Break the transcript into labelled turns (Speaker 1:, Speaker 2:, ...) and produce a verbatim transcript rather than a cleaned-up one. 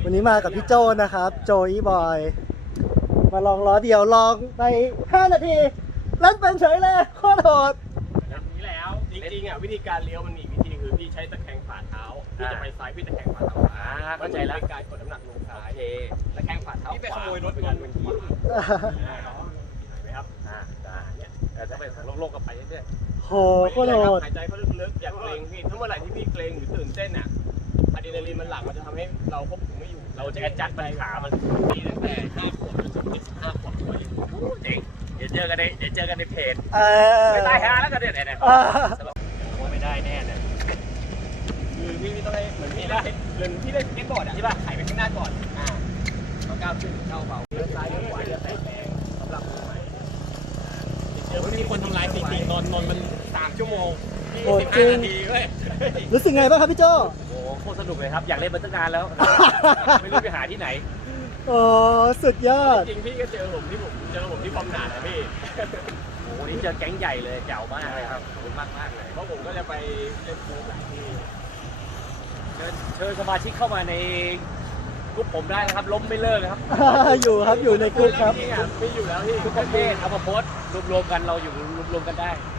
Speaker 1: วันนี้มากับพี่โจนะครับโจอีบอยมาลองล้อเดียวลองไปห้านาทีเล่นเป็นเฉยเลยโคตรโหด
Speaker 2: แบบนี้แล้วจริงๆอ่ะวิธีการเลี้ยวมันมีวิธีคือพี่ใช้ตะแคงฝ่าเท้าพี่จะไปซ้ายพี่ตะแคงฝ่าเท้าขวาเข้าใจแล้วการกดน้ำหนักลงซ้ายตะแคงฝ่าเท้าพี่ไปขโมยรถเป็นการเป็นขี่ไหมครับอ่าเนี่ยแต่ถ้าไปโลกๆก็ไปเรื่อยๆ
Speaker 1: โหโคตรโหด
Speaker 2: หายใจเขาลึกๆอย่าเกรงพี่ถ้าเมื่อไหร่ที่พี่เกรงหรือตื่นเต้นอ่ะอะดรีนาลีนมันหลั่งมันจะทำให้เราควบคุมไม่อยู่เราจะจัดไปขามันดีตั้งแต่ห้าขวบจนถึงยี่สิบห้าขวบเลยเจ๋งเดี๋ยวเจอกันในเดี๋ยวเจอกันในเพจไม่ตายฮาแล้วกันเดี๋ยวไหนๆสรุปไม่ได้แน่เลยคือพี่ต้องได้เหมือนพี่ได้เหมือนพี่ได้สเก็ตบอร์ดอ่ะใช่ป่ะถ่ายไปข้างหน้าก่อนอ่าเราก้าวขึ้นก้าวเบาเลี้ยวซ้ายเลี้ยวขวาเลี้ยวแตกแรงสำหรับมือใหม่เดี๋ยวมีคนทำลายสถิตินนนนมันสามชั่วโมงสิบห้านาทีเว้ย
Speaker 1: รู้สึกไงบ้างครับพี่โจ
Speaker 2: โอ้โคตรสนุกเลยครับอยากเล่นมาตั้งนานแล้วไม่รู้ไปหาที่ไหน
Speaker 1: โอ้สุดยอด
Speaker 2: จริงพี่ก็เจอผมที่ผมเจอผมที่พรมหนาดนะพี่โอ้นี่เจอแก๊งใหญ่เลยเจ๋วมากเลยครับขอบคุณมากมากเลยเพราะผมก็จะไปเล่นโค้งหลายที่เชิญเชิญสมาชิกเข้ามาในกลุ่มผมได้นะครับล้มไม่เลิกครับ
Speaker 1: อยู่ครับอยู่ในกลุ่มครับ
Speaker 2: พี่อยู่แล้วพี่
Speaker 1: ทุ
Speaker 2: กประเภทเอามาโพสต์รวมๆกันเราอยู่รวมๆกันได้